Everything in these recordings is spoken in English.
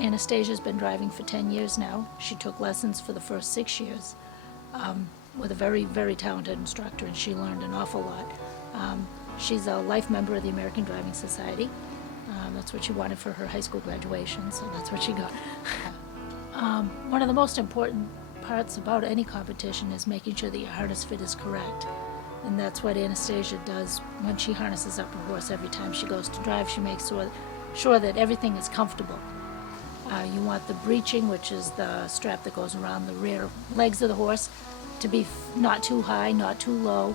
Anastasia's been driving for 10 years now. She took lessons for the first 6 years with a very, very talented instructor, and she learned an awful lot. She's a life member of the American Driving Society. That's what she wanted for her high school graduation, so that's what she got. One of the most important parts about any competition is making sure that your harness fit is correct. And that's what Anastasia does when she harnesses up her horse. Every time she goes to drive, she makes sure that everything is comfortable. You want the breeching, which is the strap that goes around the rear legs of the horse, to be not too high, not too low.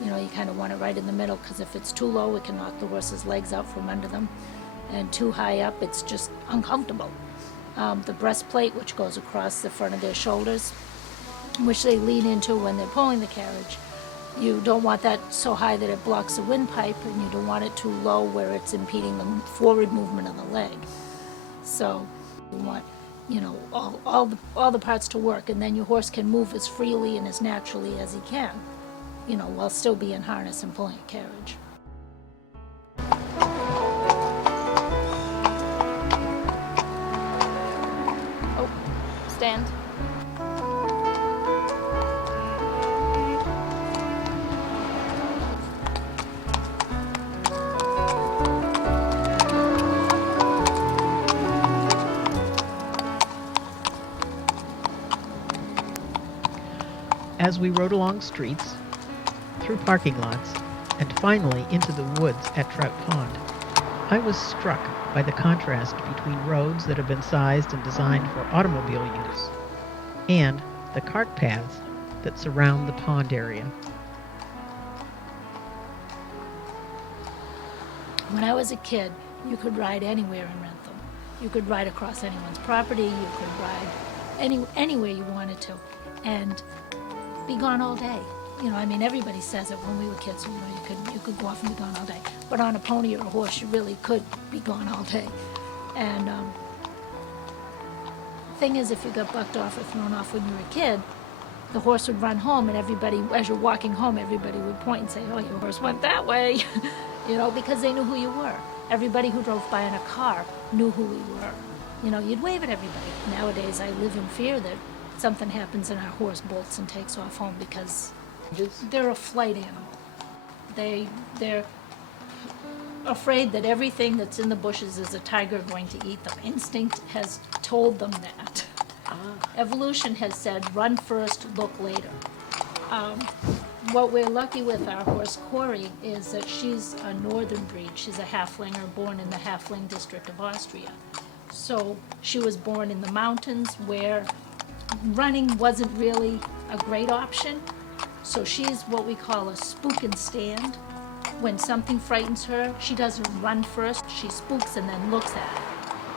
You know, you kind of want it right in the middle, because if it's too low, it can knock the horse's legs out from under them. And too high up, it's just uncomfortable. The breastplate, which goes across the front of their shoulders, which they lean into when they're pulling the carriage. You don't want that so high that it blocks the windpipe, and you don't want it too low where it's impeding the forward movement of the leg. So you want, you know, all the parts to work, and then your horse can move as freely and as naturally as he can, you know, while still being harnessed and pulling a carriage. Oh, stand. As we rode along streets, through parking lots, and finally into the woods at Trout Pond, I was struck by the contrast between roads that have been sized and designed for automobile use and the cart paths that surround the pond area. When I was a kid, you could ride anywhere in Wrentham. You could ride across anyone's property, you could ride anywhere you wanted to, and be gone all day. You know, I mean, everybody says it when we were kids, you know, you could go off and be gone all day. But on a pony or a horse, you really could be gone all day. And thing is, if you got bucked off or thrown off when you were a kid, the horse would run home, and everybody, as you're walking home, everybody would point and say, oh, your horse went that way, you know, because they knew who you were. Everybody who drove by in a car knew who we were. You know, you'd wave at everybody. Nowadays, I live in fear that something happens and our horse bolts and takes off home, because they're a flight animal. They're afraid that everything that's in the bushes is a tiger going to eat them. Instinct has told them that. Evolution has said, run first, look later. What we're lucky with our horse Corey is that she's a northern breed. She's a halflinger born in the halfling district of Austria. So she was born in the mountains where running wasn't really a great option. So she's what we call a spook and stand. When something frightens her, she doesn't run first, she spooks and then looks at it.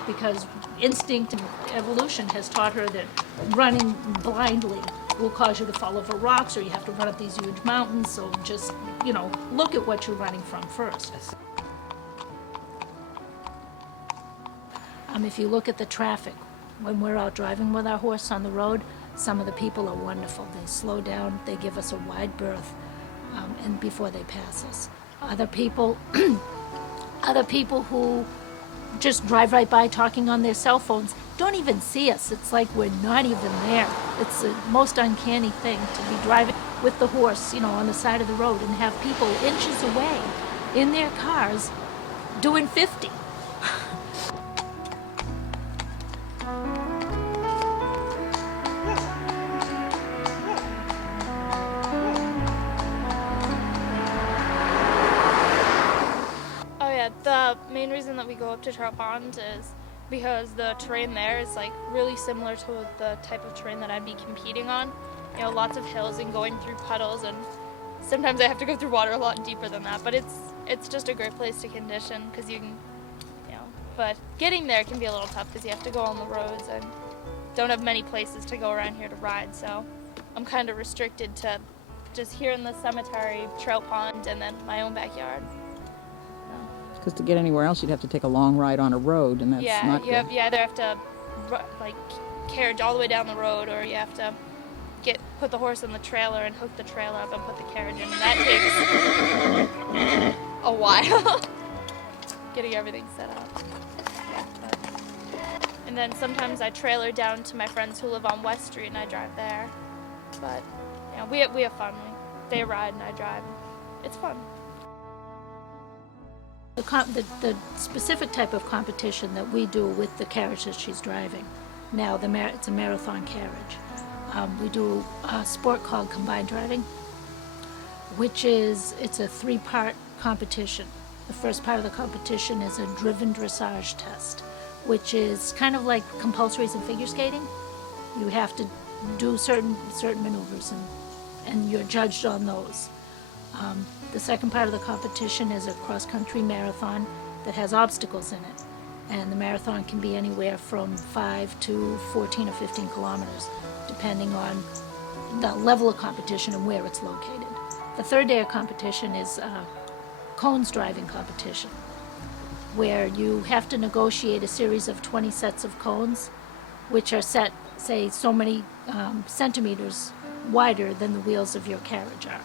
Because instinct and evolution has taught her that running blindly will cause you to fall over rocks, or you have to run up these huge mountains, so just, you know, look at what you're running from first. If you look at the traffic, when we're out driving with our horse on the road, some of the people are wonderful. They slow down, they give us a wide berth, and before they pass us. Other people who just drive right by talking on their cell phones don't even see us. It's like we're not even there. It's the most uncanny thing to be driving with the horse, you know, on the side of the road and have people inches away in their cars doing 50. The main reason that we go up to Trout Pond is because the terrain there is like really similar to the type of terrain that I'd be competing on. You know, lots of hills and going through puddles, and sometimes I have to go through water a lot deeper than that, but it's just a great place to condition because you can, you know, but getting there can be a little tough because you have to go on the roads and don't have many places to go around here to ride, so I'm kind of restricted to just here in the cemetery, Trout Pond, and then my own backyard. Because to get anywhere else, you'd have to take a long ride on a road, and that's not good. You either have to like carriage all the way down the road, or you have to put the horse in the trailer and hook the trailer up and put the carriage in. And that takes a while, getting everything set up. Yeah, And then sometimes I trailer down to my friends who live on West Street and I drive there. But we have fun. They ride and I drive. It's fun. The specific type of competition that we do with the carriage that she's driving, now it's a marathon carriage. We do a sport called combined driving, which it's a 3-part competition. The first part of the competition is a driven dressage test, which is kind of like compulsories in figure skating. You have to do certain maneuvers, and you're judged on those. The second part of the competition is a cross-country marathon that has obstacles in it, and the marathon can be anywhere from 5 to 14 or 15 kilometers, depending on the level of competition and where it's located. The third day of competition is cones driving competition, where you have to negotiate a series of 20 sets of cones, which are set, say, so many centimeters wider than the wheels of your carriage are.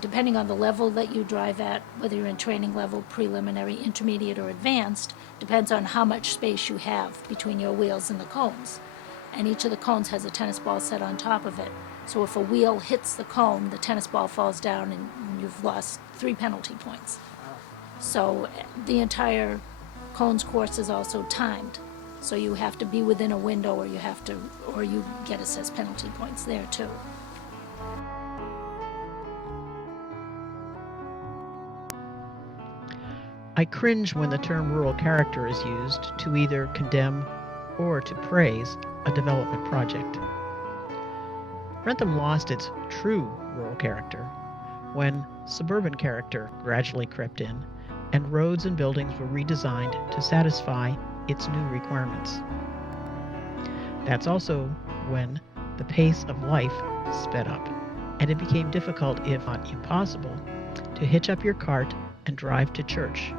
Depending on the level that you drive at, whether you're in training level, preliminary, intermediate, or advanced, depends on how much space you have between your wheels and the cones. And each of the cones has a tennis ball set on top of it. So if a wheel hits the cone, the tennis ball falls down and you've lost 3 penalty points. So the entire cones course is also timed. So you have to be within a window, or you get assessed penalty points there too. I cringe when the term rural character is used to either condemn or to praise a development project. Wrentham lost its true rural character when suburban character gradually crept in and roads and buildings were redesigned to satisfy its new requirements. That's also when the pace of life sped up, and it became difficult, if not impossible, to hitch up your cart and drive to church,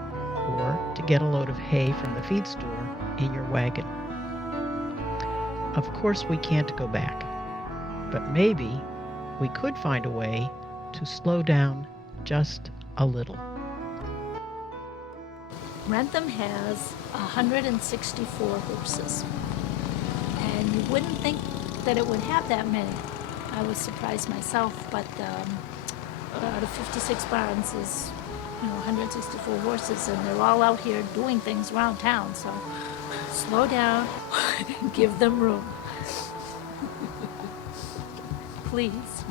or to get a load of hay from the feed store in your wagon. Of course, we can't go back, but maybe we could find a way to slow down just a little. Wrentham has 164 horses, and you wouldn't think that it would have that many. I was surprised myself, but out of 56 barns is 164 horses, and they're all out here doing things around town, so slow down, give them room. Please.